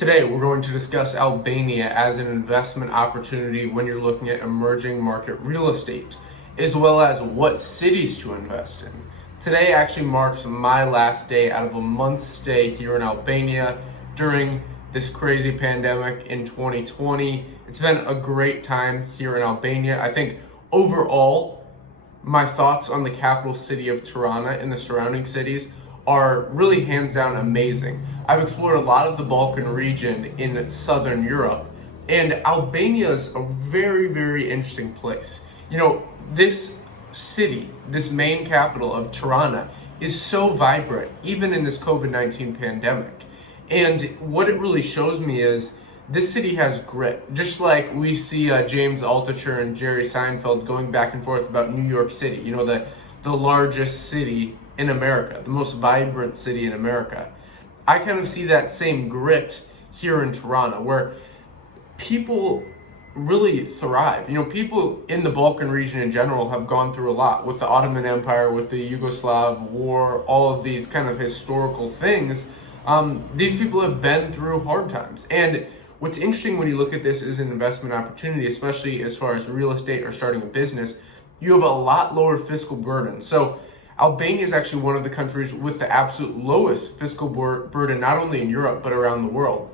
Today, we're going to discuss Albania as an investment opportunity when you're looking at emerging market real estate, as well as what cities to invest in. Today actually marks my last day out of a month's stay here in Albania during this crazy pandemic in 2020. It's been a great time here in Albania. I think overall, my thoughts on the capital city of Tirana and the surrounding cities are really hands down amazing. I've explored a lot of the Balkan region in Southern Europe, and Albania is a very, very interesting place. You know, this city, this main capital of Tirana, is so vibrant, even in this COVID-19 pandemic. And what it really shows me is this city has grit. Just like we see James Altucher and Jerry Seinfeld going back and forth about New York City, you know, the largest city in America, the most vibrant city in America. I kind of see that same grit here in Tirana, where people really thrive. You know, people in the Balkan region in general have gone through a lot with the Ottoman Empire, with the Yugoslav War, all of these kind of historical things. These people have been through hard times. And what's interesting when you look at this as an investment opportunity, especially as far as real estate or starting a business, you have a lot lower fiscal burden. So Albania is actually one of the countries with the absolute lowest fiscal burden, not only in Europe, but around the world.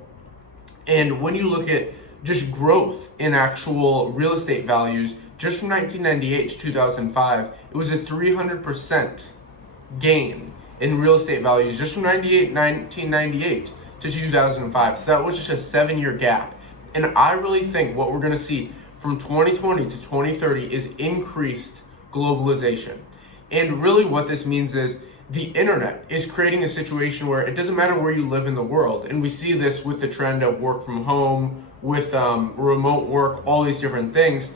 And when you look at just growth in actual real estate values, just from 1998 to 2005, it was a 300% gain in real estate values just from 1998 to 2005. So that was just a 7-year gap. And I really think what we're going to see from 2020 to 2030 is increased globalization. And really what this means is the internet is creating a situation where it doesn't matter where you live in the world. And we see this with the trend of work from home, with remote work, all these different things.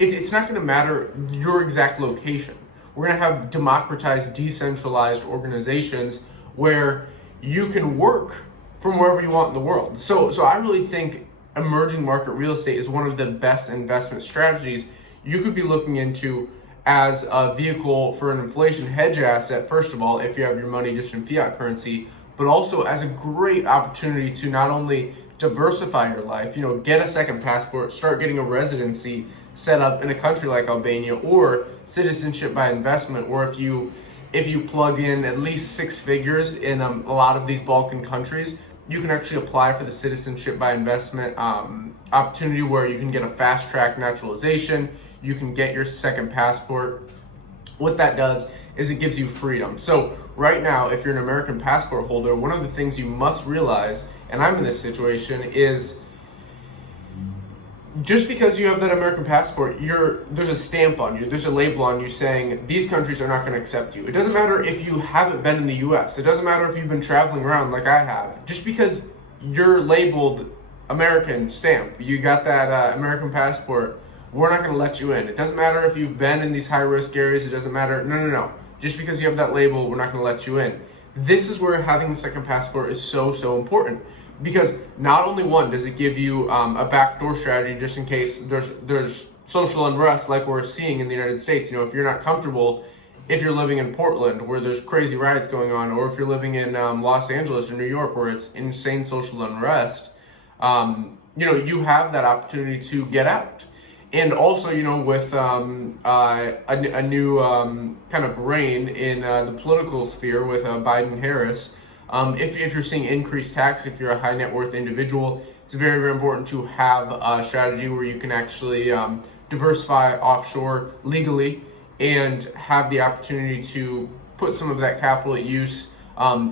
It's not going to matter your exact location. We're going to have democratized, decentralized organizations where you can work from wherever you want in the world. So I really think emerging market real estate is one of the best investment strategies you could be looking into as a vehicle for an inflation hedge asset, first of all, if you have your money just in fiat currency, but also as a great opportunity to not only diversify your life, you know, get a second passport, start getting a residency set up in a country like Albania, or citizenship by investment, or if you plug in at least 6 figures in a lot of these Balkan countries, you can actually apply for the citizenship by investment opportunity, where you can get a fast track naturalization. You can get your second passport. What that does is it gives you freedom. So right now, if you're an American passport holder, one of the things you must realize, and I'm in this situation, is just because you have that American passport, there's a stamp on you, there's a label on you saying these countries are not going to accept you. It doesn't matter if you haven't been in the US. It doesn't matter if you've been traveling around like I have. Just because you're labeled American stamp, you got that American passport, we're not going to let you in. It doesn't matter if you've been in these high-risk areas. It doesn't matter. No. Just because you have that label, we're not going to let you in. This is where having the second passport is so important. Because not only one, does it give you a backdoor strategy just in case there's social unrest like we're seeing in the United States. You know, if you're not comfortable, if you're living in Portland where there's crazy riots going on, or if you're living in Los Angeles or New York where it's insane social unrest, you know, you have that opportunity to get out. And also, you know, with a new kind of reign in the political sphere with Biden-Harris, if you're seeing increased tax, if you're a high net worth individual, it's very, very important to have a strategy where you can actually diversify offshore legally and have the opportunity to put some of that capital at use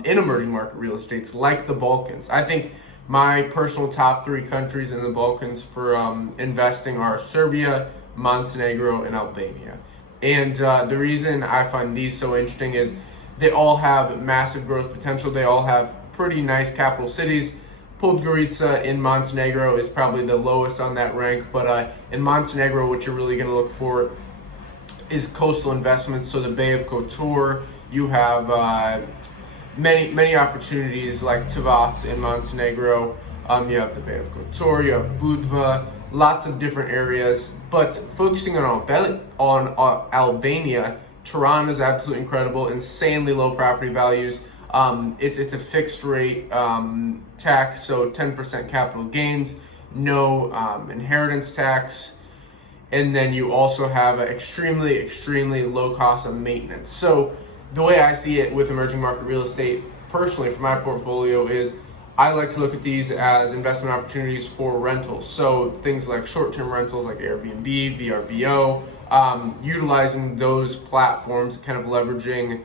in emerging market real estates like the Balkans. I think my personal top 3 countries in the Balkans for investing are Serbia, Montenegro, and Albania. And the reason I find these so interesting is they all have massive growth potential. They all have pretty nice capital cities. Podgorica in Montenegro is probably the lowest on that rank, but in Montenegro, what you're really going to look for is coastal investments. So the Bay of Kotor, you have many opportunities like Tivat in Montenegro. You have the Bay of Kotor, you have Budva, lots of different areas. But focusing on Albania, Tirana is absolutely incredible, insanely low property values. It's a fixed rate tax, so 10% capital gains, no inheritance tax, and then you also have an extremely low cost of maintenance. So the way I see it with emerging market real estate, personally for my portfolio, is I like to look at these as investment opportunities for rentals. So things like short-term rentals like Airbnb, VRBO, utilizing those platforms, kind of leveraging,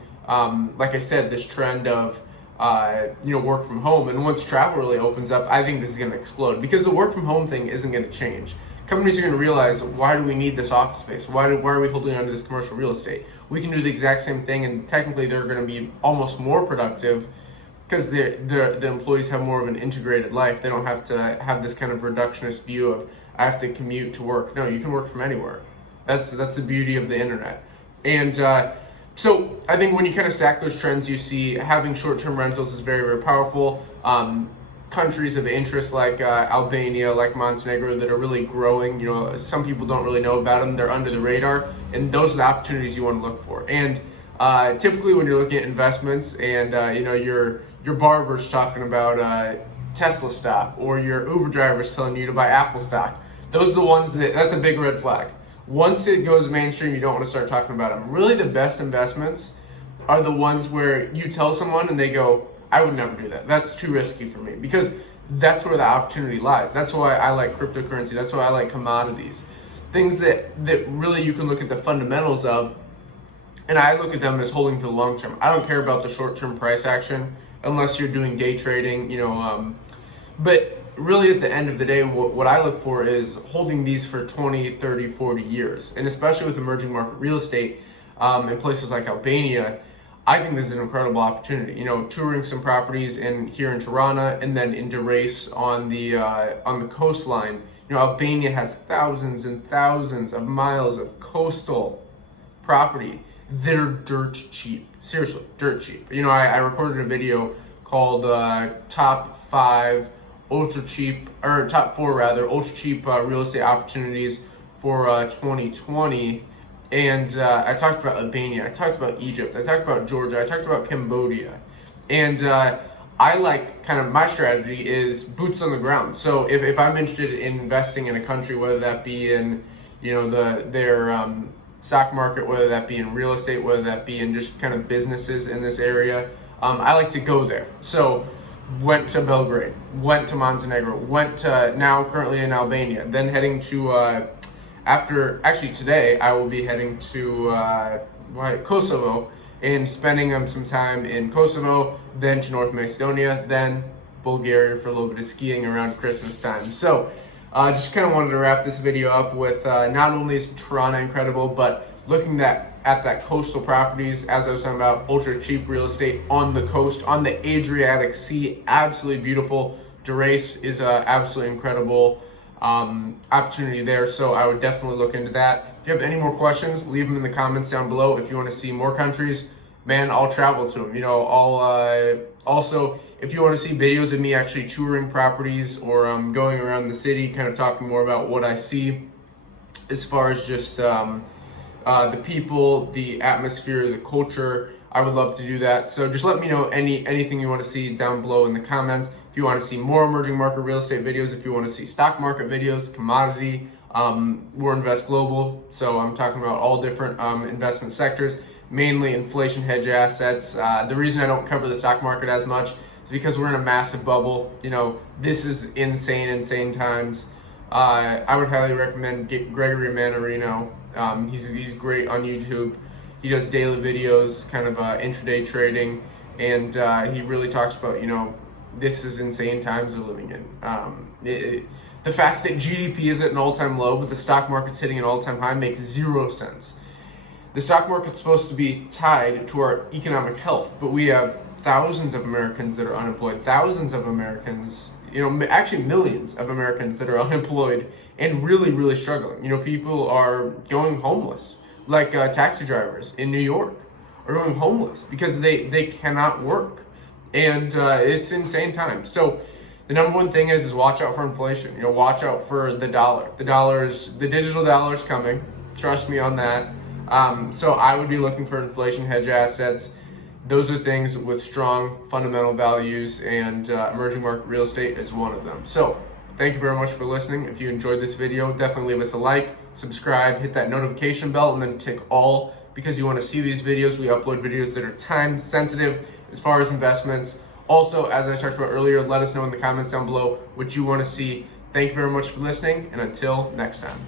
like I said, this trend of work from home. And once travel really opens up, I think this is going to explode, because the work from home thing isn't going to change. Companies are going to realize, why do we need this office space? Why are we holding on to this commercial real estate? We can do the exact same thing, and technically they're going to be almost more productive, because the employees have more of an integrated life. They don't have to have this kind of reductionist view of, I have to commute to work. No, you can work from anywhere. That's the beauty of the internet. And so I think when you kind of stack those trends, you see having short-term rentals is very powerful. Countries of interest like Albania, like Montenegro, that are really growing. Some people don't really know about them. They're under the radar, and those are the opportunities you want to look for. And typically when you're looking at investments, and your barber's talking about Tesla stock, or your Uber driver's telling you to buy Apple stock, those are the ones that's a big red flag. Once it goes mainstream, you don't want to start talking about them. Really, the best investments are the ones where you tell someone and they go, I would never do that. That's too risky for me, because that's where the opportunity lies. That's why I like cryptocurrency. That's why I like commodities. Things that really you can look at the fundamentals of, and I look at them as holding for the long term. I don't care about the short-term price action unless you're doing day trading, but really at the end of the day, what I look for is holding these for 20, 30, 40 years. And especially with emerging market real estate in places like Albania, I think this is an incredible opportunity. Touring some properties here in Tirana, and then in Dirace on the coastline. Albania has thousands and thousands of miles of coastal property that are dirt cheap. Seriously, dirt cheap. I recorded a video called top 5 ultra cheap, or top 4 rather, ultra cheap real estate opportunities for 2020. And I talked about Albania, I talked about Egypt, I talked about Georgia, I talked about Cambodia. And I like, kind of my strategy is boots on the ground. So if I'm interested in investing in a country, whether that be in their stock market, whether that be in real estate, whether that be in just kind of businesses in this area, I like to go there. So went to Belgrade, went to Montenegro, went to now currently in Albania, then heading to today I will be heading to Kosovo and spending some time in Kosovo, then to North Macedonia, then Bulgaria for a little bit of skiing around Christmas time. So just kind of wanted to wrap this video up with not only is Tirana incredible, but looking at that coastal properties, as I was talking about, ultra cheap real estate on the coast, on the Adriatic Sea, absolutely beautiful. Dirace is absolutely incredible opportunity there, so I would definitely look into that. If you have any more questions, leave them in the comments down below. If you want to see more countries, man, I'll travel to them. I'll also, if you want to see videos of me actually touring properties or going around the city, kind of talking more about what I see as far as just the people, the atmosphere, the culture, I would love to do that. So just let me know anything you want to see down below in the comments. If you want to see more emerging market real estate videos, if you want to see stock market videos, commodity, we're Invest Global. So I'm talking about all different investment sectors, mainly inflation hedge assets. The reason I don't cover the stock market as much is because we're in a massive bubble. This is insane times. I would highly recommend Gregory Manarino. He's great on YouTube. He does daily videos, kind of intraday trading, and he really talks about, this is insane times we're living in. The fact that GDP is at an all-time low, but the stock market's hitting an all-time high makes zero sense. The stock market's supposed to be tied to our economic health, but we have thousands of Americans that are unemployed, thousands of Americans, actually millions of Americans that are unemployed and really struggling. People are going homeless, like taxi drivers in New York are going homeless because they cannot work. And it's insane times. So the number one thing is watch out for inflation. Watch out for the dollar. The digital dollar's coming. Trust me on that. So I would be looking for inflation hedge assets those are things with strong fundamental values, and emerging market real estate is one of them. So thank you very much for listening. If you enjoyed this video, definitely leave us a like, subscribe, hit that notification bell, and then tick all, because you want to see these videos. We upload videos that are time sensitive as far as investments. Also, as I talked about earlier, let us know in the comments down below what you want to see. Thank you very much for listening, and until next time.